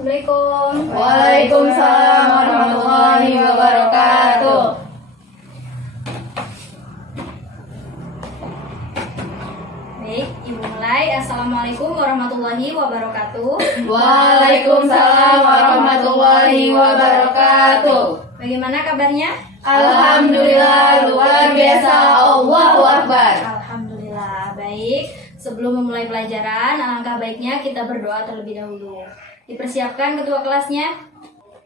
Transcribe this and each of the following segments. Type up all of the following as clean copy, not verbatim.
Assalamualaikum. Waalaikumsalam warahmatullahi wabarakatuh. Baik, Ibu mulai. Assalamualaikum warahmatullahi wabarakatuh. Waalaikumsalam warahmatullahi wabarakatuh. Bagaimana kabarnya? Alhamdulillah luar biasa. Allahu Akbar. Alhamdulillah, baik. Sebelum memulai pelajaran, alangkah baiknya kita berdoa terlebih dahulu. Dipersiapkan ketua kelasnya.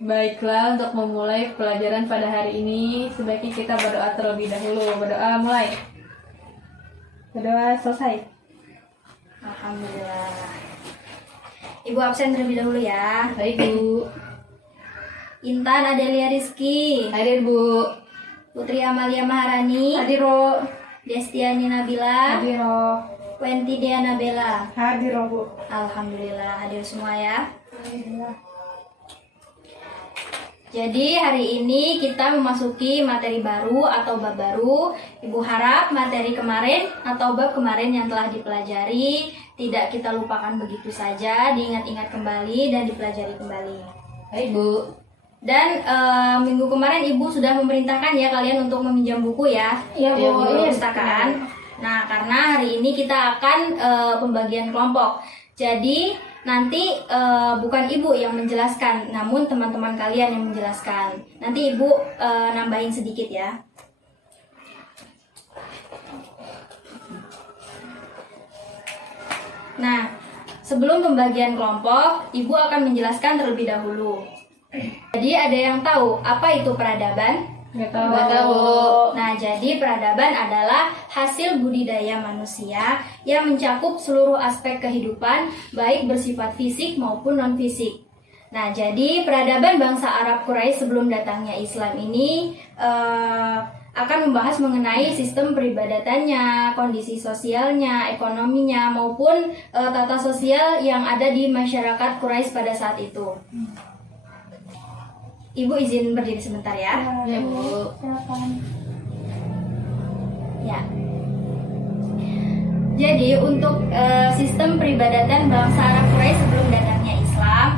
Baiklah, untuk memulai pelajaran pada hari ini, sebaiknya kita berdoa terlebih dahulu. Berdoa mulai. Berdoa selesai. Alhamdulillah. Ibu absen terlebih dahulu ya. Baik, Bu. Intan Adelia Rizky, Hadir, Bu. Putri Amalia Maharani, Hadir, Bu. Destiani Nabila, Hadir, Bu. Wenti Diana Bella. Hadir, Bu. Alhamdulillah hadir semua ya. Jadi hari ini kita memasuki materi baru atau bab baru. Ibu harap materi kemarin atau bab kemarin yang telah dipelajari tidak kita lupakan begitu saja, diingat-ingat kembali dan dipelajari kembali. Baik, Bu. Dan minggu kemarin Ibu sudah memerintahkan ya kalian untuk meminjam buku ya. Iya, Bu. Buku perpustakaan. Nah, karena hari ini kita akan pembagian kelompok. Jadi nanti bukan Ibu yang menjelaskan, namun teman-teman kalian yang menjelaskan. Nanti Ibu nambahin sedikit ya. Nah, sebelum pembagian kelompok, Ibu akan menjelaskan terlebih dahulu. Jadi ada yang tahu apa itu peradaban? Nggak tahu. Nggak tahu. Nah, jadi peradaban adalah hasil budidaya manusia yang mencakup seluruh aspek kehidupan, baik bersifat fisik maupun non-fisik. Nah, jadi peradaban bangsa Arab Quraisy sebelum datangnya Islam ini akan membahas mengenai sistem peribadatannya, kondisi sosialnya, ekonominya, maupun tata sosial yang ada di masyarakat Quraisy pada saat itu. Ibu izin berdiri sebentar ya. Ya, Bu. Ya. Jadi untuk sistem peribadatan bangsa Arab Quraisy sebelum datangnya Islam,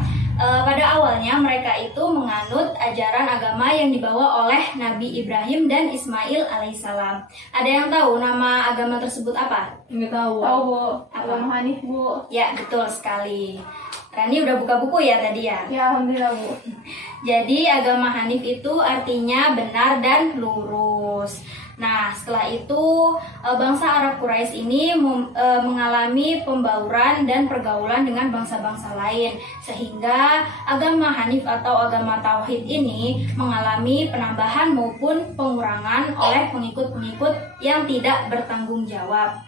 pada awalnya mereka itu menganut ajaran agama yang dibawa oleh Nabi Ibrahim dan Ismail alaihissalam. Ada yang tahu nama agama tersebut apa? Nggak tahu. Tahu, Bu. Apa? Agama Hanif, Bu. Ya, betul sekali. Rani udah buka buku ya tadi ya? Ya, alhamdulillah, Bu. Jadi agama Hanif itu artinya benar dan lurus. Nah, setelah itu bangsa Arab Quraisy ini mengalami pembauran dan pergaulan dengan bangsa-bangsa lain, sehingga agama Hanif atau agama Tauhid ini mengalami penambahan maupun pengurangan oleh pengikut-pengikut yang tidak bertanggung jawab.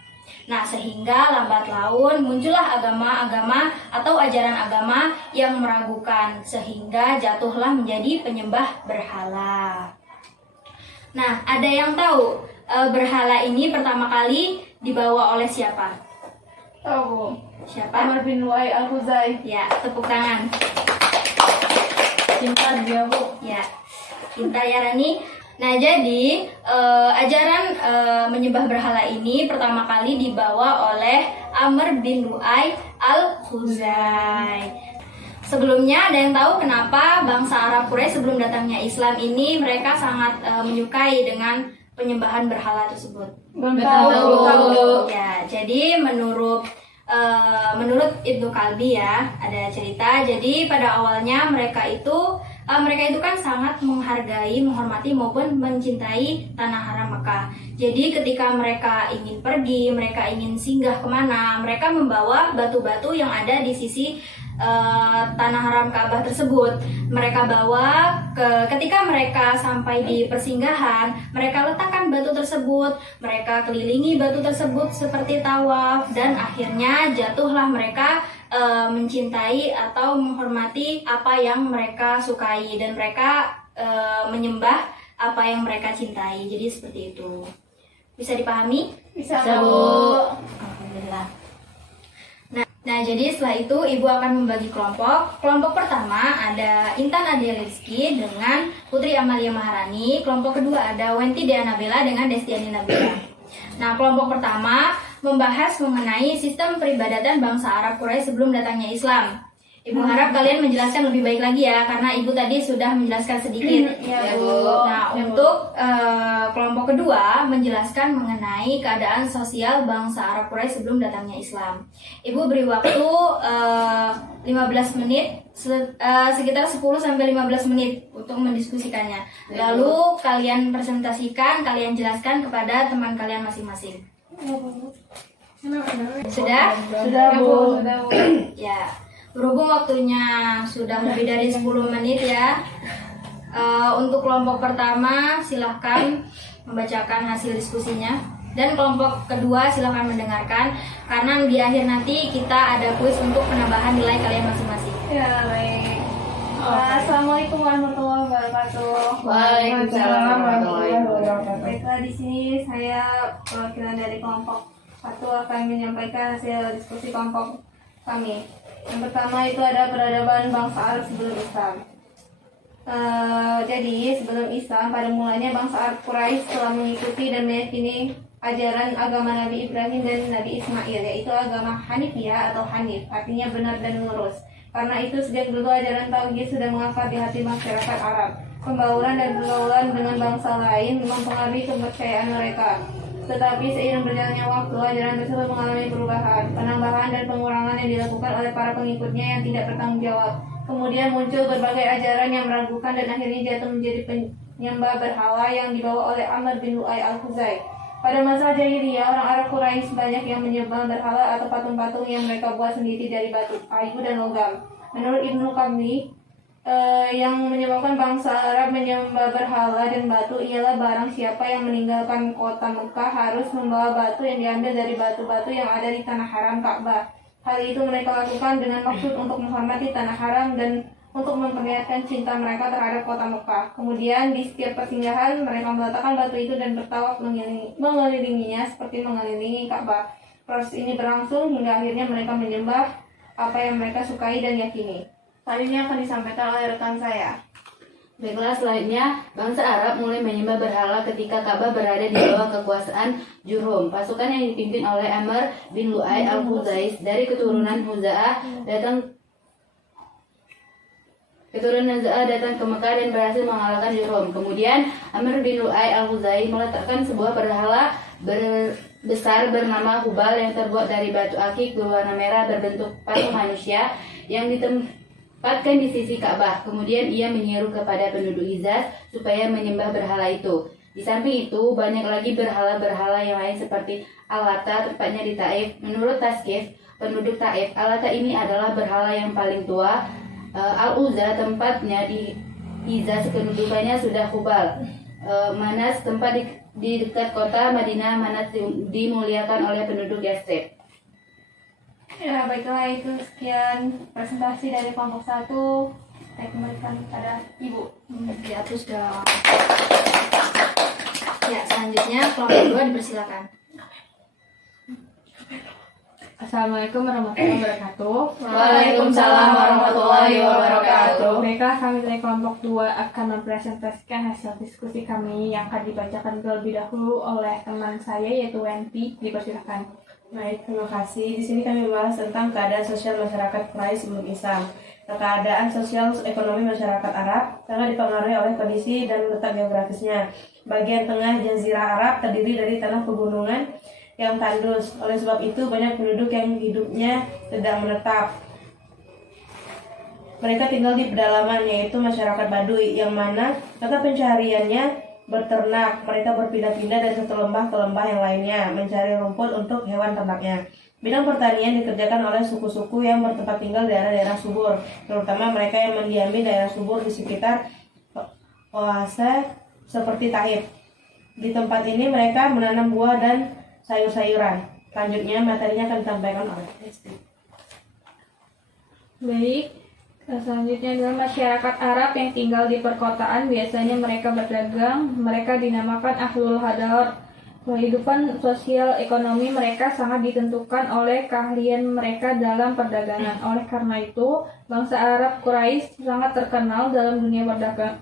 Nah, sehingga lambat laun muncullah agama-agama atau ajaran agama yang meragukan, sehingga jatuhlah menjadi penyembah berhala. Nah, ada yang tahu berhala ini pertama kali dibawa oleh siapa? Tahu, Bu. Siapa? Amr bin Lu'ay al-Khuzai. Ya, tepuk tangan. Pintar dia, Bu. Ya, pintar ya Rani. Nah, jadi ajaran menyembah berhala ini pertama kali dibawa oleh Amr bin Lu'ay al-Khuzai. Sebelumnya ada yang tahu kenapa bangsa Arab Quraisy sebelum datangnya Islam ini mereka sangat menyukai dengan penyembahan berhala tersebut? Belum tahu. tahu. Ya, jadi menurut Ibnu Kalbi ya, ada cerita. Jadi pada awalnya mereka itu kan sangat menghargai, menghormati maupun mencintai tanah haram Mekah. Jadi ketika mereka ingin pergi, mereka ingin singgah kemana, mereka membawa batu-batu yang ada di sisi tanah haram Ka'bah tersebut. Mereka bawa ketika mereka sampai di persinggahan, mereka letakkan batu tersebut, mereka kelilingi batu tersebut seperti tawaf, dan akhirnya jatuhlah mereka mencintai atau menghormati apa yang mereka sukai, dan mereka menyembah apa yang mereka cintai. Jadi seperti itu. Bisa dipahami? Bisa, Bisa, Bu. Bu. Alhamdulillah. Nah, jadi setelah itu Ibu akan membagi kelompok. Kelompok pertama ada Intan Adelia Rizky dengan Putri Amalia Maharani. Kelompok kedua ada Wenti Diana Bella dengan Destiani Nabila. Nah, kelompok pertama membahas mengenai sistem peribadatan bangsa Arab Quraisy sebelum datangnya Islam. Ibu harap kalian menjelaskan lebih baik lagi ya, karena Ibu tadi sudah menjelaskan sedikit. Ya, Bu. Nah, untuk kelompok kedua menjelaskan mengenai keadaan sosial bangsa Arab Quraisy sebelum datangnya Islam. Ibu beri waktu 15 menit, sekitar 10 sampai 15 menit untuk mendiskusikannya. Lalu kalian presentasikan, kalian jelaskan kepada teman kalian masing-masing. Sudah? Sudah, Bu. Ya. Berhubung waktunya sudah lebih dari 10 menit ya. Untuk kelompok pertama silahkan membacakan hasil diskusinya, dan kelompok kedua silahkan mendengarkan, karena di akhir nanti kita ada kuis untuk penambahan nilai kalian masing-masing. Ya, baik. Assalamualaikum warahmatullahi wabarakatuh. Waalaikumsalam warahmatullahi wabarakatuh. Baiklah, di sini saya perwakilan dari kelompok 1 akan menyampaikan hasil diskusi kelompok kami. Yang pertama itu ada peradaban bangsa Arab sebelum Islam. Jadi sebelum Islam, pada mulanya bangsa Arab Quraisy telah mengikuti dan meyakini ajaran agama Nabi Ibrahim dan Nabi Ismail, yaitu agama Hanifiyah atau Hanif, artinya benar dan lurus. Karena itu sejak dulu ajaran tauhid sudah mengakar di hati masyarakat Arab. Pembauran dan pergaulan dengan bangsa lain mempengaruhi kepercayaan mereka. Tetapi seiring berjalannya waktu, ajaran tersebut mengalami perubahan, penambahan dan pengurangan yang dilakukan oleh para pengikutnya yang tidak bertanggung jawab. Kemudian muncul berbagai ajaran yang meragukan dan akhirnya jatuh menjadi penyembah berhala yang dibawa oleh Amr bin Lu'ay al-Khuzai. Pada masa jahiliyah, orang Arab Quraisy banyak yang menyembah berhala atau patung-patung yang mereka buat sendiri dari batu, kayu, dan logam. Menurut Ibnu Qamli, yang menyebabkan bangsa Arab menyembah berhala dan batu ialah barang siapa yang meninggalkan kota Mekah harus membawa batu yang diambil dari batu-batu yang ada di tanah haram Ka'bah. Hal itu mereka lakukan dengan maksud untuk menghormati tanah haram dan untuk memperlihatkan cinta mereka terhadap kota Mekah. Kemudian di setiap persinggahan mereka meletakkan batu itu dan bertawaf mengelilinginya seperti mengelilingi Ka'bah. Proses ini berlangsung hingga akhirnya mereka menyembah apa yang mereka sukai dan yakini. Selanjutnya akan disampaikan oleh rekan saya. Baiklah, selanjutnya bangsa Arab mulai menyembah berhala ketika Ka'bah berada di bawah kekuasaan Jurhum. Pasukan yang dipimpin oleh Amr bin Lu'ay al-Khuzai dari keturunan Huza'ah datang ke Mekah dan berhasil mengalahkan Jurhum. Kemudian Amr bin Lu'ay al-Khuzai meletakkan sebuah berhala besar bernama Hubal yang terbuat dari batu akik berwarna merah berbentuk patung manusia yang ditempatkan di sisi Ka'bah. Kemudian ia menyeru kepada penduduk Hijaz supaya menyembah berhala itu. Di samping itu, banyak lagi berhala-berhala yang lain seperti Al-Lata, tempatnya di Taif. Menurut Taskif, penduduk Taif, Al-Lata ini adalah berhala yang paling tua. Al-Uzza, tempatnya di Hijaz, kedudukannya sudah Hubal. Manas, tempat di dekat kota Madinah, Manas dimuliakan oleh penduduk Yathrib. Ya, baiklah, itu sekian presentasi dari kelompok 1. Saya kembalikan kepada Ibu. Dihapus dong. Ya, selanjutnya kelompok kedua dipersilakan. Assalamualaikum warahmatullahi wabarakatuh. Waalaikumsalam warahmatullahi wabarakatuh. Baiklah, kami dari kelompok 2 akan mempresentasikan hasil diskusi kami yang akan dibacakan terlebih dahulu oleh teman saya yaitu Wendy. Dipersilakan. Baik, terima kasih. Di sini kami membahas tentang keadaan sosial masyarakat Quraisy sebelum Islam. Keadaan sosial ekonomi masyarakat Arab sangat dipengaruhi oleh kondisi dan letak geografisnya. Bagian tengah Jazirah Arab terdiri dari tanah pegunungan yang tandus. Oleh sebab itu, banyak penduduk yang hidupnya tidak menetap. Mereka tinggal di pedalaman, yaitu masyarakat Baduy, yang mana mata pencahariannya berternak. Mereka berpindah-pindah dari satu lembah ke lembah yang lainnya, mencari rumput untuk hewan ternaknya. Bidang pertanian dikerjakan oleh suku-suku yang bertempat tinggal di daerah-daerah subur, terutama mereka yang mendiami daerah subur di sekitar oase seperti Taif. Di tempat ini mereka menanam buah dan sayur-sayuran. Selanjutnya materinya akan disampaikan oleh Desti. Baik, selanjutnya adalah masyarakat Arab yang tinggal di perkotaan. Biasanya mereka berdagang. Mereka dinamakan Ahlul Hadar. Kehidupan sosial ekonomi mereka sangat ditentukan oleh keahlian mereka dalam perdagangan. Oleh karena itu, bangsa Arab Quraisy sangat terkenal dalam dunia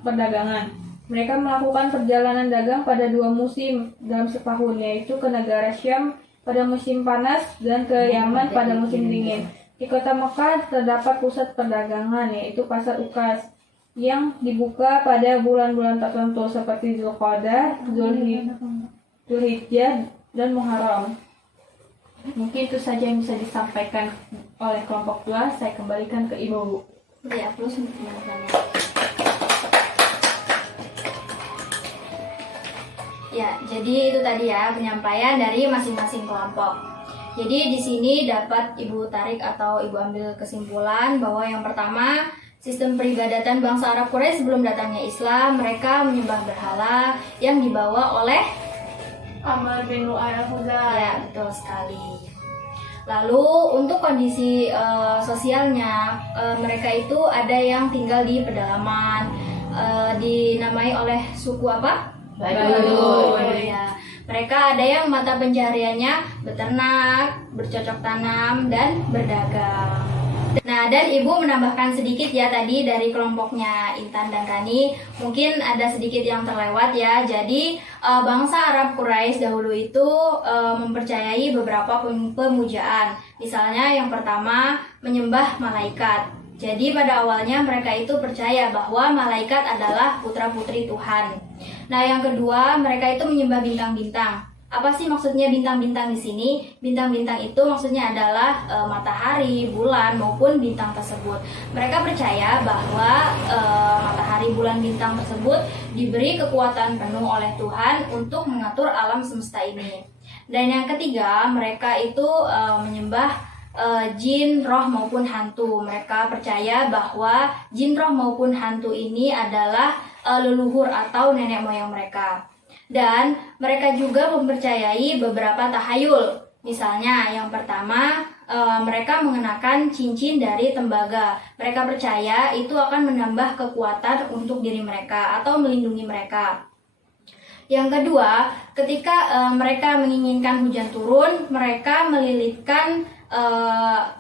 perdagangan. Mereka melakukan perjalanan dagang pada 2 musim dalam setahun, yaitu ke negara Syam pada musim panas dan ke Yaman pada musim dingin. Di kota Mekah terdapat pusat perdagangan, yaitu Pasar Ukas, yang dibuka pada bulan-bulan tertentu seperti Zulqa'dah, Zulhijjah, dan Muharram. Mungkin itu saja yang bisa disampaikan oleh kelompok 2. Saya kembalikan ke Ibu. Ya, plus untuk teman-temannya. Ya, jadi itu tadi ya penyampaian dari masing-masing kelompok. Jadi di sini dapat Ibu tarik atau Ibu ambil kesimpulan bahwa yang pertama, sistem peribadatan bangsa Arab Quraisy sebelum datangnya Islam, mereka menyembah berhala yang dibawa oleh Amr bin Lu'ay al-Khuzai. ya, betul sekali. Lalu untuk kondisi sosialnya, mereka itu ada yang tinggal di pedalaman, dinamai oleh suku apa? Baduy. Ya. Mereka ada yang mata pencahariannya beternak, bercocok tanam, dan berdagang. Nah, dan Ibu menambahkan sedikit ya tadi dari kelompoknya Intan dan Rani. Mungkin ada sedikit yang terlewat ya. Jadi bangsa Arab Quraisy dahulu itu mempercayai beberapa pemujaan. Misalnya yang pertama menyembah malaikat. Jadi pada awalnya mereka itu percaya bahwa malaikat adalah putra-putri Tuhan. Nah, yang kedua mereka itu menyembah bintang-bintang. Apa sih maksudnya bintang-bintang di sini? Bintang-bintang itu maksudnya adalah matahari, bulan maupun bintang tersebut. Mereka percaya bahwa matahari, bulan, bintang tersebut diberi kekuatan penuh oleh Tuhan untuk mengatur alam semesta ini. Dan yang ketiga, mereka itu menyembah jin, roh maupun hantu. Mereka percaya bahwa jin, roh maupun hantu ini adalah leluhur atau nenek moyang mereka. Dan mereka juga mempercayai beberapa tahayul. Misalnya yang pertama, mereka mengenakan cincin dari tembaga. Mereka percaya itu akan menambah kekuatan untuk diri mereka atau melindungi mereka. Yang kedua, ketika mereka menginginkan hujan turun, mereka melilitkan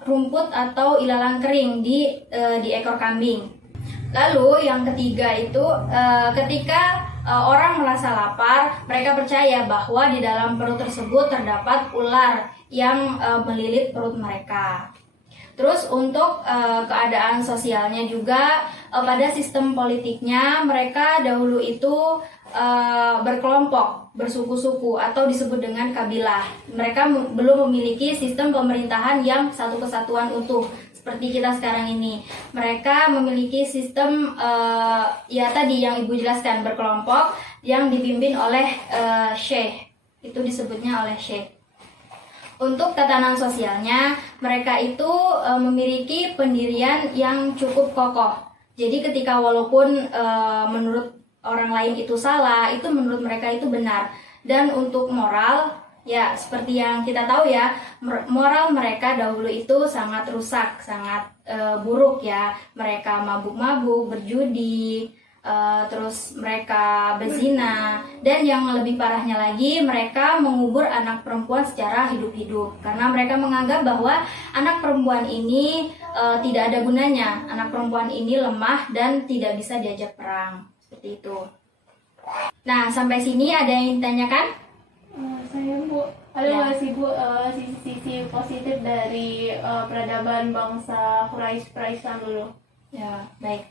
rumput atau ilalang kering di ekor kambing. Lalu yang ketiga itu ketika orang merasa lapar, mereka percaya bahwa di dalam perut tersebut terdapat ular yang melilit perut mereka. Terus untuk keadaan sosialnya juga pada sistem politiknya mereka dahulu itu berkelompok, bersuku-suku atau disebut dengan kabilah. Mereka belum memiliki sistem pemerintahan yang satu kesatuan utuh seperti kita sekarang ini. Mereka memiliki sistem ya tadi yang Ibu jelaskan, berkelompok yang dipimpin oleh syekh. Itu disebutnya oleh syekh. Untuk tatanan sosialnya, mereka itu memiliki pendirian yang cukup kokoh. Jadi ketika walaupun menurut orang lain itu salah, itu menurut mereka itu benar. Dan untuk moral, ya seperti yang kita tahu ya, moral mereka dahulu itu sangat rusak, sangat buruk ya. Mereka mabuk-mabuk, berjudi, terus mereka berzina, dan yang lebih parahnya lagi mereka mengubur anak perempuan secara hidup-hidup karena mereka menganggap bahwa anak perempuan ini tidak ada gunanya, anak perempuan ini lemah dan tidak bisa diajak perang, seperti itu. Nah, sampai sini ada yang ditanyakan? Saya Bu, ada nggak sih Bu sisi-sisi positif dari peradaban bangsa Quraisy pra-Islam dulu? Ya, baik.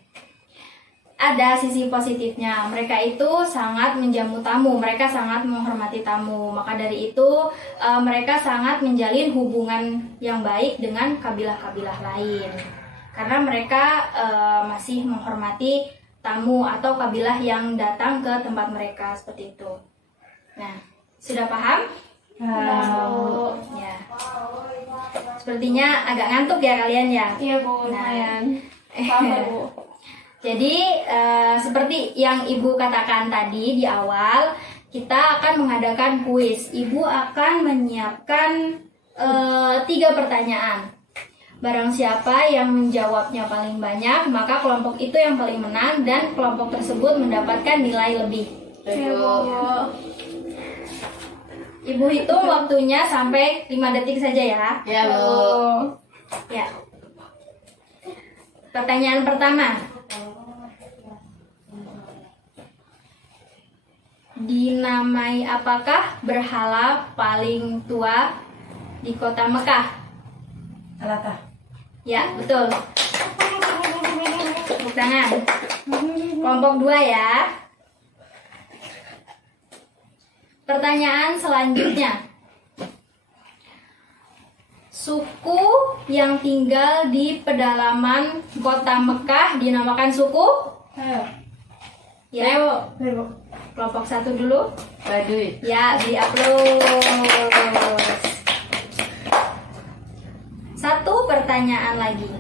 Ada sisi positifnya, mereka itu sangat menjamu tamu, mereka sangat menghormati tamu. Maka dari itu mereka sangat menjalin hubungan yang baik dengan kabilah-kabilah lain, karena mereka masih menghormati tamu atau kabilah yang datang ke tempat mereka, seperti itu. Nah, sudah paham? Ya. Sepertinya agak ngantuk ya kalian ya? Iya Bu, lumayan. Paham Bu. Jadi seperti yang Ibu katakan tadi di awal, kita akan mengadakan kuis. Ibu akan menyiapkan 3 pertanyaan. Barang siapa yang menjawabnya paling banyak, maka kelompok itu yang paling menang dan kelompok tersebut mendapatkan nilai lebih. Iya Bu. Ibu hitung waktunya sampai 5 detik saja ya. Ya, Bu. Ya. Pertanyaan pertama. Dinamai apakah berhala paling tua di kota Mekah? Alata. Ya, betul. Tepuk tangan. Kelompok 2 ya. Pertanyaan selanjutnya. Suku yang tinggal di pedalaman kota Mekah dinamakan suku? Ya. Kelompok 1 dulu. Baduy. Ya, di-upload. Satu pertanyaan lagi.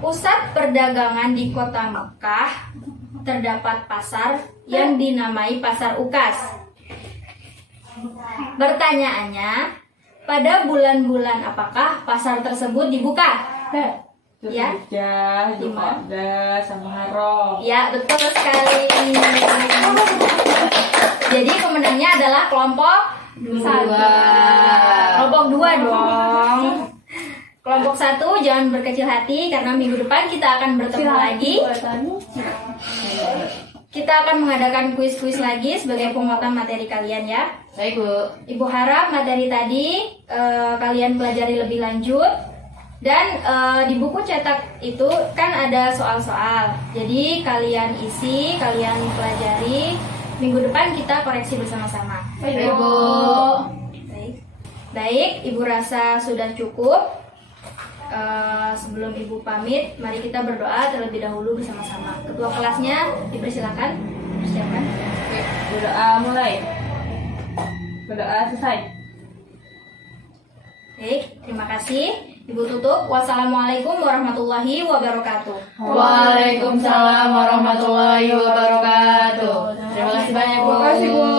Pusat perdagangan di kota Mekah terdapat pasar yang dinamai Pasar Ukas. Pertanyaannya, pada bulan-bulan apakah pasar tersebut dibuka? Ya. Zulhijjah sama Muharram. Ya, betul sekali. Jadi pemenangnya adalah kelompok 2. Kelompok 2 dong. Kelompok 1 jangan berkecil hati karena minggu depan kita akan bertemu lagi. Kita akan mengadakan kuis-kuis lagi sebagai penguatan materi kalian ya. Baik, Bu. Ibu harap materi tadi kalian pelajari lebih lanjut. Dan di buku cetak itu kan ada soal-soal. Jadi kalian isi, kalian pelajari. Minggu depan kita koreksi bersama-sama. Baik, Bu. Baik, Ibu rasa sudah cukup. Sebelum Ibu pamit, mari kita berdoa terlebih dahulu bersama-sama. Ketua kelasnya dipersilakan. Persiapkan. Berdoa mulai. Berdoa selesai. Baik, terima kasih. Ibu tutup. Wassalamualaikum warahmatullahi wabarakatuh. Waalaikumsalam warahmatullahi wabarakatuh. Terima kasih banyak, Bu. Terima kasih, Bu.